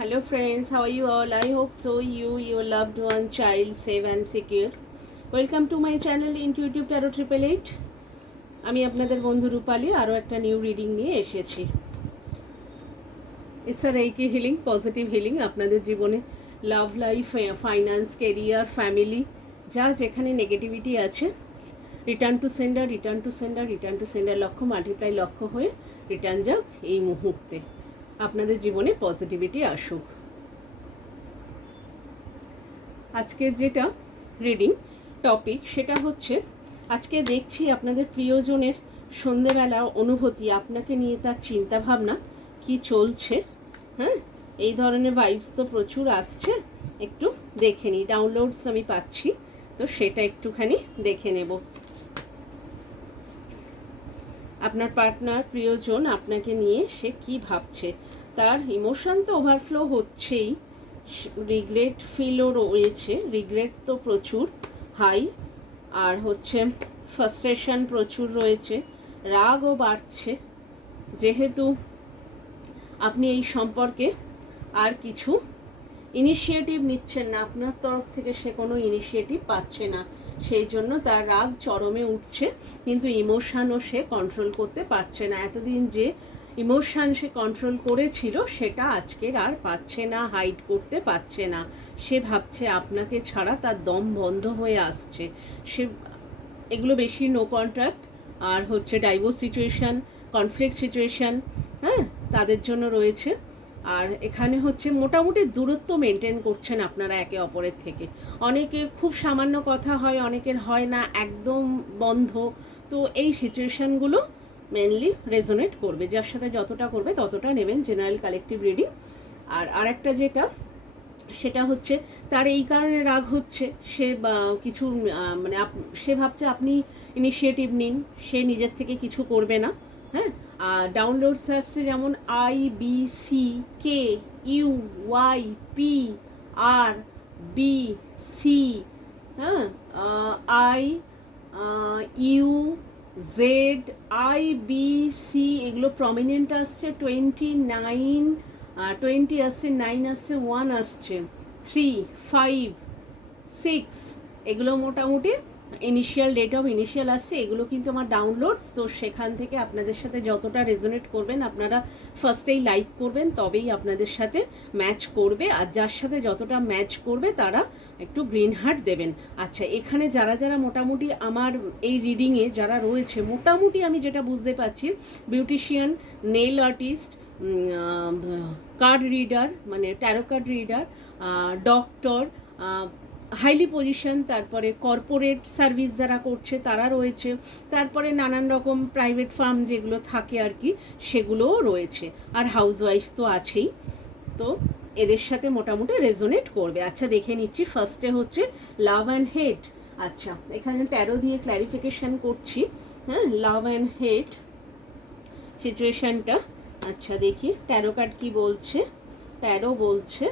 Hello friends, how are you all? I hope so. You, your loved one, child, safe and secure. Welcome to my channel Intuitive Tarot 888. আমি আপনাদের বন্ধু রূপালী আরও একটা new reading নিয়ে এসেছি। It's a reiki healing, positive healing আপনাদের জীবনে love life, finance, career, family, যার যেখানে নেগেটিভিটি আছে return to sender, return to sender, return to sender লক্ষ্য মাল্টিপ্লাই লক্ষ্য হয়ে রিটার্ন যাক এই মুহূর্তে। আপনাদের জীবনে পজিটিভিটি আসুক। আজকের যেটা রিডিং টপিক সেটা হচ্ছে, আজকে দেখছি আপনাদের প্রিয়জনের সন্ধেবেলা অনুভূতি, আপনাকে নিয়ে তার চিন্তাভাবনা কি চলছে। হ্যাঁ, এই ধরনের ভাইবস তো প্রচুর আসছে, একটু দেখে নিই। ডাউনলোডস আমি পাচ্ছি, তো সেটা একটুখানি দেখে নেব। আপনার পার্টনার, প্রিয়জন আপনাকে নিয়ে সে কি ভাবছে, তার ইমোশন তো ওভারফ্লো হচ্ছেই, রিগ্রেট ফিলও রয়েছে, রিগ্রেট তো প্রচুর হাই, আর হচ্ছে ফ্রাস্ট্রেশন প্রচুর রয়েছে, রাগও বাড়ছে, যেহেতু আপনি এই সম্পর্কে আর কিছু ইনিশিয়েটিভ নিচ্ছেন না, আপনার তরফ থেকে সে কোনো ইনিশিয়েটিভ পাচ্ছে না, সেই জন্য তার রাগ চরমে উঠছে, কিন্তু ইমোশানও সে কন্ট্রোল করতে পারছে না। এতদিন যে ইমোশান সে কন্ট্রোল করেছিল সেটা আজকের আর পাচ্ছে না, হাইড করতে পারছে না। সে ভাবছে আপনাকে ছাড়া তার দম বন্ধ হয়ে আসছে। সে এগুলো বেশি নো কন্ট্রাক্ট আর হচ্ছে ডাইভোর্স সিচুয়েশান, কনফ্লিক্ট সিচুয়েশান, হ্যাঁ, তাদের জন্য রয়েছে। আর এখানে হচ্ছে মোটামুটি দূরত্ব মেনটেন করছেন আপনারা একে অপরের থেকে। অনেকের খুব সামান্য কথা হয়, অনেকের হয় না, একদম বন্ধ। তো এই সিচুয়েশানগুলো মেনলি রেজোনেট করবে, যার সাথে যতটা করবে ততটা নেবেন, জেনারেল কালেকটিভ রিডিং। আর আরেকটা যেটা, সেটা হচ্ছে তার এই কারণে রাগ হচ্ছে, সে কিছু মানে সে ভাবছে আপনি ইনিশিয়েটিভ নিন, সে নিজের থেকে কিছু করবে না। হ্যাঁ, ডাউনলোডস আসছে যেমন IBCKUYPRBC, হ্যাঁ, IUZIBC, এগুলো প্রমিনেন্ট আসছে। 29, 20 আসছে, 9 আসছে, 1 আসছে, 3, 5, 6, এগুলো মোটামুটি ইনিশিয়াল ডেট অফ ইনিশিয়াল আসছে। এগুলো কিন্তু আমার ডাউনলোডস, তো সেখান থেকে আপনাদের সাথে যতটা রেজোনেট করবেন আপনারা ফার্স্টেই লাইক করবেন, তবেই আপনাদের সাথে ম্যাচ করবে, আর যার সাথে যতটা ম্যাচ করবে তারা একটু গ্রিন হার্ট দেবেন। আচ্ছা, এখানে যারা যারা মোটামুটি আমার এই রিডিংয়ে যারা রয়েছে, মোটামুটি আমি যেটা বুঝতে পারছি, beautician, nail artist, card reader মানে tarot card reader, doctor, highly position, তারপরে কর্পোরেট সার্ভিস যারা করছে তারা রয়েছে, তারপরে নানান রকম প্রাইভেট ফার্ম যেগুলো থাকে আর কি, সেগুলোও রয়েছে, আর হাউসওয়াইফ তো আছেই। তো এদের সাথে মোটামুটি রেজোনেট করবে। আচ্ছা, দেখে নিচ্ছি। ফার্স্টে হচ্ছে লাভ অ্যান্ড হেট। আচ্ছা, এখানে ট্যারো দিয়ে ক্ল্যারিফিকেশান করছি। হ্যাঁ, লাভ অ্যান্ড হেট সিচুয়েশানটা। আচ্ছা, দেখি ট্যারো কার্ড কি বলছে। ট্যারো বলছে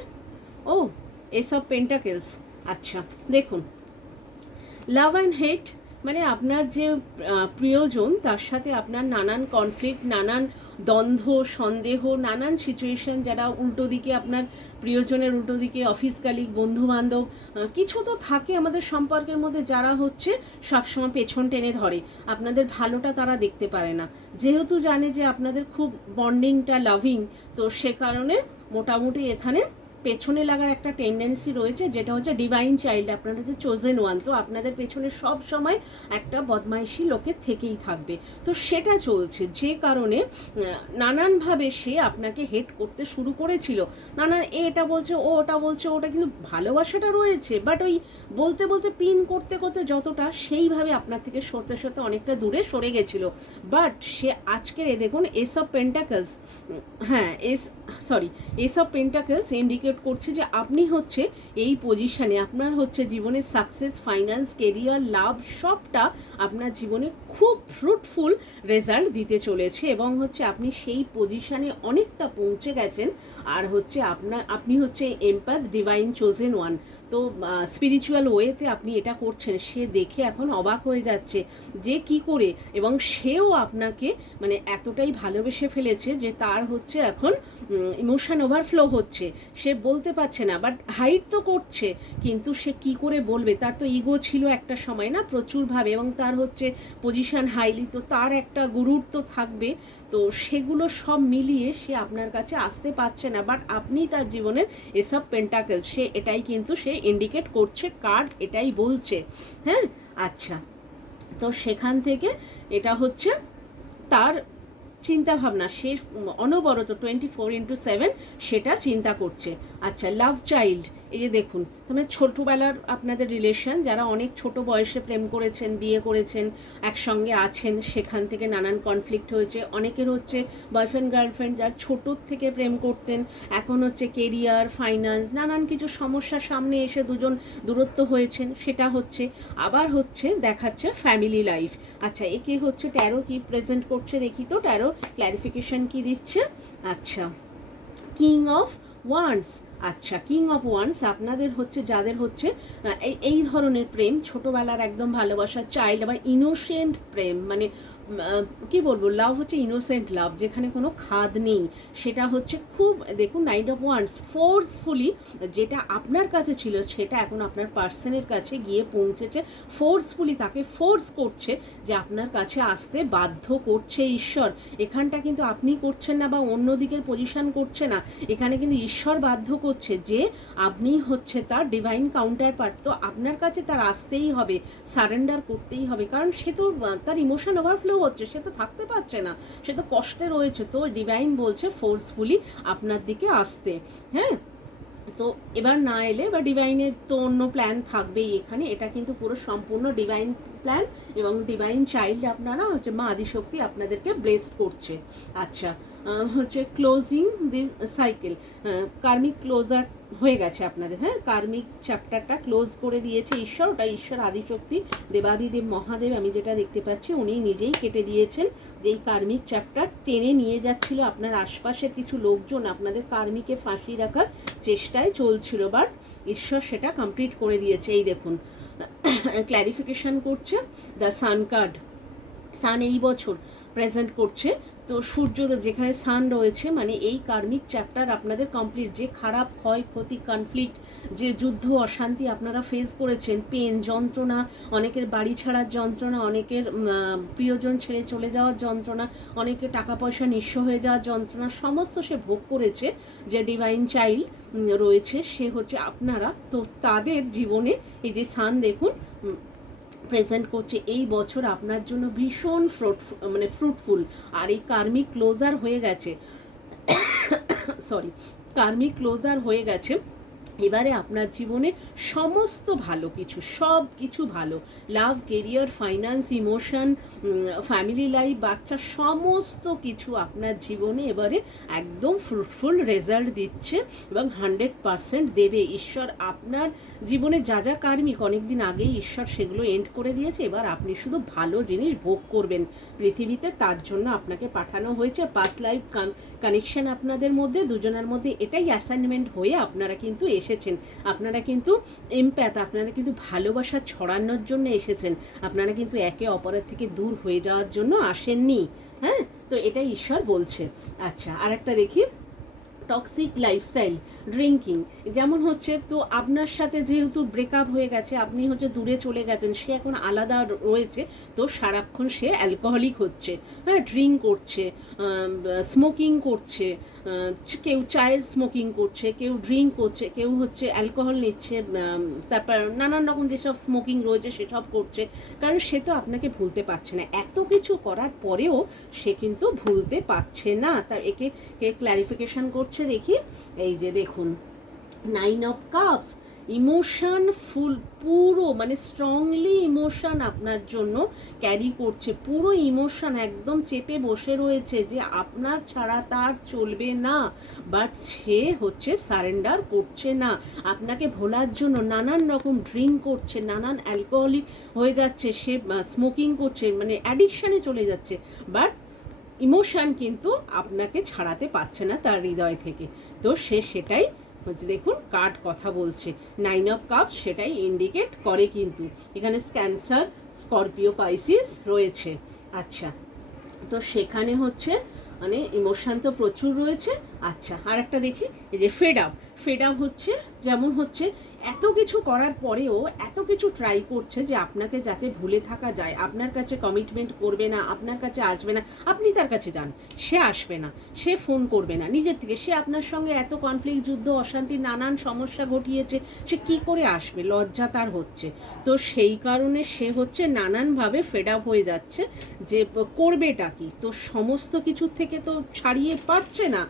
এস অফ পেন্টাকেলস। আচ্ছা, দেখুন, লাভ অ্যান্ড হেট মানে আপনার যে প্রিয়জন, তার সাথে আপনার নানান কনফ্লিক্ট, নানান দ্বন্দ্ব, সন্দেহ, নানান সিচুয়েশন, যারা উল্টো দিকে আপনার প্রিয়জনের উল্টো দিকে অফিস কালিগ, বন্ধুবান্ধব, কিছু তো থাকে আমাদের সম্পর্কের মধ্যে, যারা হচ্ছে সবসময় পেছন টেনে ধরে, আপনাদের ভালোটা তারা দেখতে পারে না, যেহেতু জানে যে আপনাদের খুব বন্ডিংটা লাভিং, তো সে কারণে মোটামুটি এখানে পেছনে লাগার একটা টেন্ডেন্সি রয়েছে, যেটা হচ্ছে ডিভাইন চাইল্ড, আপনারা যে চোজেন ওয়ান, তো আপনাদের পেছনে সব সময় একটা বদমাইশি লোকের থেকেই থাকবে। তো সেটা চলছে, যে কারণে নানানভাবে সে আপনাকে হেট করতে শুরু করেছিল, নানান এটা বলছে, ও ওটা বলছে, ওটা কিন্তু ভালোবাসাটা রয়েছে, বাট ওই বলতে বলতে পিন করতে করতে যতটা, সেইভাবে আপনার থেকে সরতে সরতে অনেকটা দূরে সরে গেছিল। বাট সে আজকের দেখুন এস অফ পেন্টাকেলস, হ্যাঁ এস অফ পেন্টাকেলস ইন্ডিকেট করছে যে আপনি হচ্ছে এই পজিশানে, আপনার হচ্ছে জীবনের সাকসেস, ফাইন্যান্স, কেরিয়ার, লাভ সবটা আপনার জীবনে খুব ফ্রুটফুল রেজাল্ট দিতে চলেছে, এবং হচ্ছে আপনি সেই পজিশানে অনেকটা পৌঁছে গেছেন। আর হচ্ছে আপনি হচ্ছে এমপ্যাথ, ডিভাইন চোজেন ওয়ান। তো স্পিরিচুয়াল ওয়েতে আপনি এটা করছেন, সে দেখে এখন অবাক হয়ে যাচ্ছে যে কি করে, এবং সেও আপনাকে মানে এতটাই ভালোবেসে ফেলেছে যে তার হচ্ছে এখন ইমোশন ওভারফ্লো হচ্ছে, সে বলতে পারছে না, বাট হাইড তো করছে, কিন্তু সে কি করে বলবে, তার তো ইগো ছিল একটা সময় না প্রচুরভাবে, এবং তার হচ্ছে পজিশন হাইলি, তো তার একটা গুরুর তো থাকবে, তো সেগুলো সব মিলিয়ে সে আপনার কাছে আসতে পারছে না, বাট আপনি তার জীবনের এসব পেন্টাকেল, সে এটাই কিন্তু সে ইন্ডিকেট করছে, কার্ড এটাই বলছে। হ্যাঁ, আচ্ছা, তো সেখান থেকে এটা হচ্ছে তার চিন্তা ভাবনা, সে অনবরত 24/7 সেটা চিন্তা করছে। আচ্ছা, লাভ চাইল্ড, এই যে দেখুন, তবে ছোটোবেলার আপনাদের রিলেশন, যারা অনেক ছোট বয়সে প্রেম করেছেন, বিয়ে করেছেন, একসঙ্গে আছেন, সেখান থেকে নানান কনফ্লিক্ট হয়েছে। অনেকের হচ্ছে বয়ফ্রেন্ড গার্লফ্রেন্ড যার ছোটোর থেকে প্রেম করতেন, এখন হচ্ছে কেরিয়ার, ফাইন্যান্স, নানান কিছু সমস্যার সামনে এসে দুজন দূরত্ব হয়েছেন, সেটা হচ্ছে। আবার হচ্ছে দেখাচ্ছে ফ্যামিলি লাইফ। আচ্ছা, একে হচ্ছে ট্যারো কি প্রেজেন্ট করছে দেখি তো, ট্যারো ক্ল্যারিফিকেশন কি দিচ্ছে। আচ্ছা, কিং অফ ওয়ান্ডস। আচ্ছা, কিং অফ ওয়ান্ডস আপনাদের হচ্ছে, যাদের হচ্ছে এই ধরনের প্রেম, ছোটোবেলার একদম ভালোবাসা, চাইল্ড বা ইনোসেন্ট প্রেম, মানে কি বলবো, লাভ হচ্ছে ইনোসেন্ট লাভ, যেখানে কোনো খাদ নেই, সেটা হচ্ছে খুব, দেখুন নাইট অফ ওয়ান্ডস, ফোর্সফুলি যেটা আপনার কাছে ছিল সেটা এখন আপনার পার্সনের কাছে গিয়ে পৌঁছেছে, ফোর্সফুলি তাকে ফোর্স করছে যে আপনার কাছে আসতে বাধ্য করছে ঈশ্বর। এখানটা কিন্তু আপনি করছেন না বা অন্য দিকের পজিশন করছে না, এখানে কিন্তু ঈশ্বর বাধ্য করছে যে আপনি হচ্ছে তার ডিভাইন কাউন্টার পার্ট, তো আপনার কাছে তার আসতেই হবে, সারেন্ডার করতেই হবে, কারণ সে তো তার ইমোশন ওভারফ্লো হচ্ছে, সে তো থাকতে পারছে না, সে তো কষ্টে রয়েছে, তো ডিভাইন বলছে ফোর্সফুলি আপনার দিকে আসতে। হ্যাঁ, তো এবার না এলে বা ডিভাইনের তো অন্য প্ল্যান থাকবেই এখানে, এটা কিন্তু পুরো সম্পূর্ণ ডিভাইন প্ল্যান, এবং ডিভাইন চাইল্ড আপনারা হচ্ছে মা আদিশক্তি আপনাদেরকে ব্লেসড করছে। আচ্ছা, হচ্ছে closing this cycle, karmic closure হয়ে গেছে আপনাদের। হ্যাঁ, কার্মিক চ্যাপ্টারটা ক্লোজ করে দিয়েছে ঈশ্বর, ওটা ঈশ্বর আদিশক্তি দেবাদিদেব মহাদেব, আমি যেটা দেখতে পাচ্ছি উনি নিজেই কেটে দিয়েছেন, যে এই কার্মিক চ্যাপ্টার টেনে নিয়ে যাচ্ছিল আপনার আশপাশের কিছু লোকজন, আপনাদের কার্মিকে ফাঁসি রাখার চেষ্টায় চলছিল, বাট ঈশ্বর সেটা কমপ্লিট করে দিয়েছে। এই দেখুন ক্ল্যারিফিকেশন করছে দ্য সান কার্ড, সান এই বছর প্রেজেন্ট করছে, তো সূর্যদেব যেখানে সান রয়েছে, মানে এই কার্মিক চ্যাপ্টার আপনাদের কমপ্লিট, যে খারাপ ক্ষয়ক্ষতি, কনফ্লিক্ট, যে যুদ্ধ অশান্তি আপনারা ফেস করেছেন, পেন, যন্ত্রণা, অনেকের বাড়ি ছাড়ার যন্ত্রণা, অনেকের প্রিয়জন ছেড়ে চলে যাওয়ার যন্ত্রণা, অনেকের টাকা পয়সা নিঃস্ব হয়ে যাওয়ার যন্ত্রণা, সমস্ত সে ভোগ করেছে, যে ডিভাইন চাইল্ড রয়েছে সে হচ্ছে আপনারা, তো তাদের জীবনে এই যে সান দেখুন প্রেজেন্ট করছে, এই বছর আপনার জন্য ভীষণ ফ্রুটফুল, আর এই কার্মিক ক্লোজার হয়ে গেছে, সরি, কার্মিক ক্লোজার হয়ে গেছে, এবারে আপনার জীবনে সমস্ত ভালো কিছু, সব কিছু ভালো, love, career, finance, emotion, family life, বাচ্চা, সমস্ত কিছু আপনার জীবনে এবারে একদম ফ্রুটফুল রেজাল্ট দিচ্ছে, এবং 100% দেবে ঈশ্বর। আপনার জীবনে যা যা কার্মিক অনেকদিন আগেই ঈশ্বর সেগুলো এন্ড করে দিয়েছে, এবার আপনি শুধু ভালো জিনিস ভোগ করবেন পৃথিবীতে, তার জন্য আপনাকে পাঠানো হয়েছে। পাস্ট লাইফ কানেকশন আপনাদের মধ্যে, দুজনের মধ্যে এটাই অ্যাসাইনমেন্ট হয়ে আপনারা কিন্তু এসেছেন, আপনারা কিন্তু এমপ্যাথ, আপনারা কিন্তু ভালোবাসা ছড়ানোর জন্য এসেছেন, আপনারা কিন্তু একে অপরের থেকে দূর হয়ে যাওয়ার জন্য আসেননি। হ্যাঁ, তো এটাই ঈশ্বর বলছে। আচ্ছা, আর একটা দেখি, টক্সিক লাইফস্টাইল, ড্রিঙ্কিং, যেমন হচ্ছে, তো আপনার সাথে যেহেতু ব্রেকআপ হয়ে গেছে, আপনি হচ্ছে দূরে চলে গেছেন, সে এখন আলাদা রয়েছে, তো সারাক্ষণ সে অ্যালকোহলিক হচ্ছে, হ্যাঁ, ড্রিঙ্ক করছে, স্মোকিং করছে, কেউ চায়ের স্মোকিং করছে, কেউ ড্রিঙ্ক করছে, কেউ হচ্ছে অ্যালকোহল নিচ্ছে, তারপর নানান রকম যেসব স্মোকিং রয়েছে সেসব করছে, কারণ সে তো আপনাকে ভুলতে পারছে না, এত কিছু করার পরেও সে কিন্তু ভুলতে পারছে না। তার একে কে ক্ল্যারিফিকেশন করছে দেখি, এই যে দেখুন 9 অফ কাপস, ইমোশন ফুল, পুরো মানে স্ট্রংলি ইমোশন আপনার জন্য ক্যারি করছে, পুরো ইমোশন একদম চেপে বসে রয়েছে যে আপনার ছাড়া তার চলবে না, বাট সে হচ্ছে সারেন্ডার করছে না, আপনাকে ভোলার জন্য নানান রকম ড্রিঙ্ক করছে, নানান অ্যালকোহলিক হয়ে যাচ্ছে, সে স্মোকিং করছে, মানে অ্যাডিকশানে চলে যাচ্ছে, বাট ইমোশন কিন্তু আপনাকে ছাড়াতে পারছে না তার হৃদয় থেকে, তো সে সেটাই হচ্ছে দেখুন কার্ড কথা বলছে, 9 অফ কাপস সেটাই ইন্ডিকেট করে, কিন্তু এখানে ক্যান্সার, স্করপিও, পাইসিস রয়েছে। আচ্ছা, তো সেখানে হচ্ছে মানে ইমোশন তো প্রচুর রয়েছে। আচ্ছা, আর একটা দেখি, এই যে ফেড আপ, ফেড আপ হচ্ছে যেমন হচ্ছে এত কিছু করার পরেও এত কিছু ট্রাই করছে যে আপনাকে যাতে ভুলে থাকা যায়, আপনার কাছে কমিটমেন্ট করবে না, আপনার কাছে আসবে না, আপনি তার কাছে যান, সে আসবে না, সে ফোন করবে না নিজের থেকে, সে আপনার সঙ্গে এত কনফ্লিক্ট, যুদ্ধ, অশান্তি, নানান সমস্যা ঘটিয়েছে, সে কি করে আসবে, লজ্জা তার হচ্ছে। তো সেই কারণে সে হচ্ছে নানানভাবে ফেড আপ হয়ে যাচ্ছে যে করবেটা কি, তো সমস্ত কিছুর থেকে তো ছাড়িয়ে পাচ্ছে না,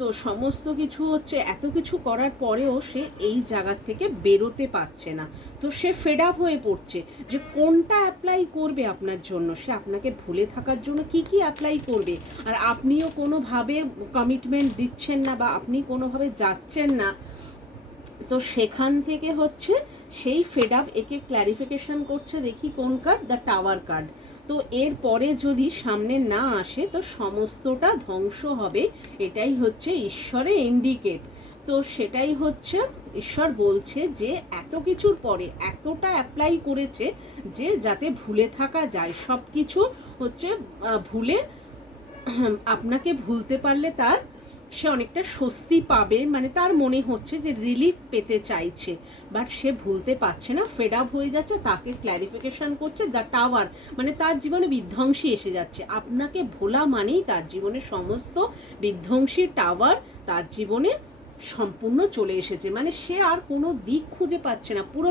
তো সমস্ত কিছু হচ্ছে এত কিছু করার পরেও সে এই জায়গার থেকে বেরোতে পারছে না। তো সে ফেড আপ হয়ে পড়ছে যে কোনটা অ্যাপ্লাই করবে আপনার জন্য, সে আপনাকে ভুলে থাকার জন্য কি কি অ্যাপ্লাই করবে, আর আপনিও কোনোভাবে কমিটমেন্ট দিচ্ছেন না বা আপনি কোনোভাবে যাচ্ছেন না। তো সেখান থেকে হচ্ছে সেই ফেড আপ একে ক্ল্যারিফিকেশন করছে। দেখি কোন কার্ড, দ্য টাওয়ার কার্ড। তো এর পরে যদি সামনে না আসে তো সমস্তটা ধ্বংস হবে, এটাই হচ্ছে ঈশ্বরের ইন্ডিকেট। তো সেটাই হচ্ছে ঈশ্বর বলছে যে এত কিছুর পরে এতটা অ্যাপ্লাই করেছে যে যাতে ভুলে থাকা যায়, সব কিছু হচ্ছে ভুলে আপনাকে ভুলতে পারলে তার সে অনেকটা স্বস্তি পাবে, মানে তার মনে হচ্ছে যে রিলিফ পেতে চাইছে, বাট সে ভুলতে পারছে না, ফেড আপ হয়ে যাচ্ছে। তাকে ক্ল্যারিফিকেশন করছে দ্য টাওয়ার, মানে তার জীবনে বিধ্বংসী এসে যাচ্ছে, আপনাকে ভোলা মানেই তার জীবনে সমস্ত বিধ্বংসী টাওয়ার তার জীবনে সম্পূর্ণ চলে এসেছে, মানে সে আর কোনো দিক খুঁজে পাচ্ছে না, পুরো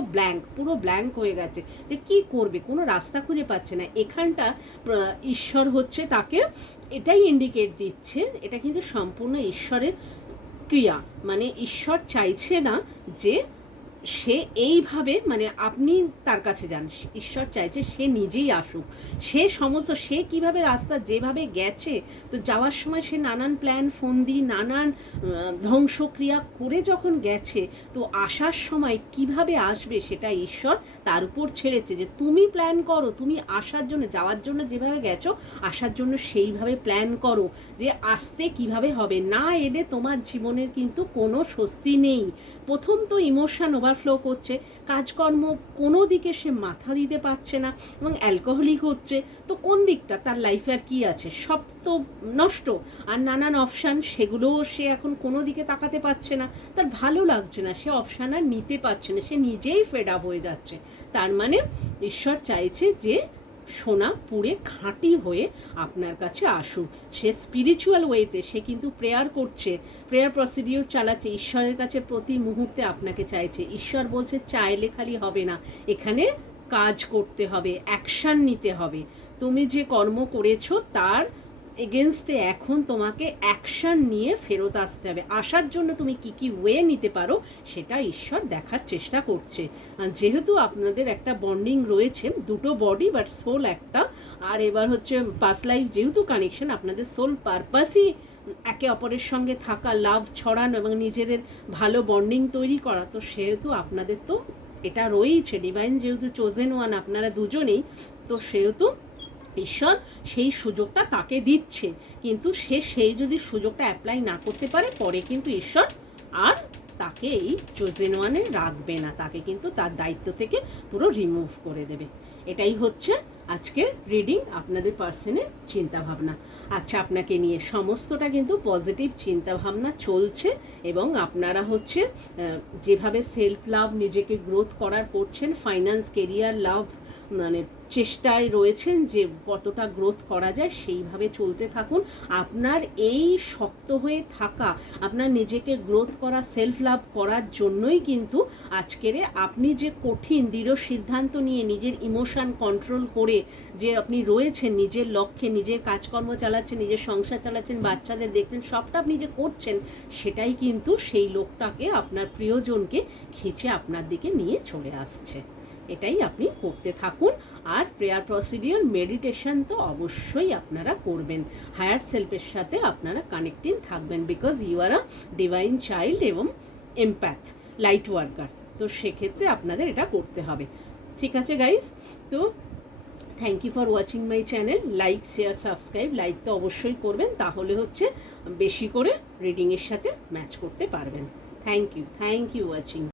ব্ল্যাঙ্ক হয়ে গেছে যে কি করবে, কোনো রাস্তা খুঁজে পাচ্ছে না। এখানটা ঈশ্বর হচ্ছে তাকে এটাই ইন্ডিকেট দিচ্ছে, এটা কিন্তু সম্পূর্ণ ঈশ্বরের ক্রিয়া, মানে ঈশ্বর চাইছে না যে সে এইভাবে মানে আপনি তার কাছে যান, ঈশ্বর চাইছে সে নিজেই আসুক, সে কিভাবে রাস্তা যেভাবে গেছে, তো যাওয়ার সময় সে নানান প্ল্যান ফন্দি নানান ধ্বংসক্রিয়া করে যখন গেছে, তো আসার সময় কিভাবে আসবে সেটা ঈশ্বর তার উপর ছেড়েছে, যে তুমি প্ল্যান করো, তুমি আসার জন্য যাওয়ার জন্য যেভাবে গেছো আসার জন্য সেইভাবে প্ল্যান করো, যে আসতে কিভাবে হবে, না এলে তোমার জীবনের কিন্তু কোনো স্বস্তি নেই। প্রথম তো ইমোশন ওভারফ্লো করছে, কাজকর্ম কোনো দিকে সে মাথা দিতে পারছে না এবং অ্যালকোহলিক হচ্ছে, তো কোন দিকটা তার লাইফে আর কী আছে, সব তো নষ্ট, আর নানান অপশান সেগুলোও সে এখন কোনো দিকে তাকাতে পারছে না, তার ভালো লাগছে না, সে অপশান আর নিতে পারছে না, সে নিজেই ফেড আপ হয়ে যাচ্ছে। তার মানে ঈশ্বর চাইছে যে সোনা পুড়ে খাঁটি হয়ে আপনার কাছে আসুক, সে স্পিরিচুয়াল ওয়েতে সে কিন্তু প্রেয়ার করছে, প্রেয়ার প্রসিডিওর চালাচ্ছে, ঈশ্বরের কাছে প্রতি মুহূর্তে আপনাকে চাইছে। ঈশ্বর বলছে চাইলে খালি হবে না, এখানে কাজ করতে হবে, অ্যাকশান নিতে হবে, তুমি যে কর্ম করেছো তার এগেনস্টে এখন তোমাকে অ্যাকশান নিয়ে ফেরত আসতে হবে, আসার জন্য তুমি কি কি ওয়ে নিতে পারো সেটা ঈশ্বর দেখার চেষ্টা করছে। যেহেতু আপনাদের একটা বন্ডিং রয়েছে, দুটো বডি বাট সোল একটা, আর এবার হচ্ছে পাস্ট লাইফ যেহেতু কানেকশন, আপনাদের সোল পারপাসই একে অপরের সঙ্গে থাকা, লাভ ছড়ানো এবং নিজেদের ভালো বন্ডিং তৈরি করা, তো সেহেতু আপনাদের তো এটা রয়েইছে, ডিভাইন যেহেতু চোজেন ওয়ান আপনারা দুজনেই, তো সেহেতু ঈশ্বর সেই সুযোগটা তাকে দিচ্ছে, কিন্তু সেই যদি সুযোগটা অ্যাপ্লাই না করতে পারে পরে কিন্তু ঈশ্বর আর তাকে এই চোজেন ওয়ানে রাখবে না, তাকে কিন্তু তার দায়িত্ব থেকে পুরো রিমুভ করে দেবে। এটাই হচ্ছে আজকের রিডিং, আপনাদের পার্সনের চিন্তাভাবনা। আচ্ছা, আপনাকে নিয়ে সমস্তটা কিন্তু পজিটিভ চিন্তাভাবনা চলছে এবং আপনারা হচ্ছে যেভাবে সেলফ লাভ নিজেকে গ্রোথ করার করছেন, ফাইন্যান্স, কেরিয়ার, লাভ মানে চেষ্টায় রয়েছেন যে কতটা গ্রোথ করা যায়, সেইভাবে চলতে থাকুন। আপনার এই শক্ত হয়ে থাকা, আপনার নিজেকে গ্রোথ করা, সেলফ লাভ করার জন্যই কিন্তু আজকের আপনি যে কঠিন দৃঢ় সিদ্ধান্ত নিয়ে নিজের ইমোশন কন্ট্রোল করে যে আপনি রয়েছেন নিজের লক্ষ্যে, নিজের কাজকর্ম চালাচ্ছেন, নিজের সংসার চালাচ্ছেন, বাচ্চাদের দেখছেন, সবটা আপনি যে করছেন, সেটাই কিন্তু সেই লোকটাকে, আপনার প্রিয়জনকে খিঁচে আপনার দিকে নিয়ে চলে আসছে। এটাই আপনি করতে থাকুন। আর প্রেয়ার প্রসিডিওর, মেডিটেশন তো অবশ্যই আপনারা করবেন, হায়ার সেলফের সাথে আপনারা কানেক্টিং থাকবেন, because you are a divine child এবং এমপ্যাথ, লাইট ওয়ার্কার, তো সেক্ষেত্রে আপনাদের এটা করতে হবে। ঠিক আছে গাইজ, তো thank you for watching my channel. Like, share, subscribe. Like তো অবশ্যই করবেন, তাহলে হচ্ছে বেশি করে রিডিংয়ের সাথে ম্যাচ করতে পারবেন। Thank you watching.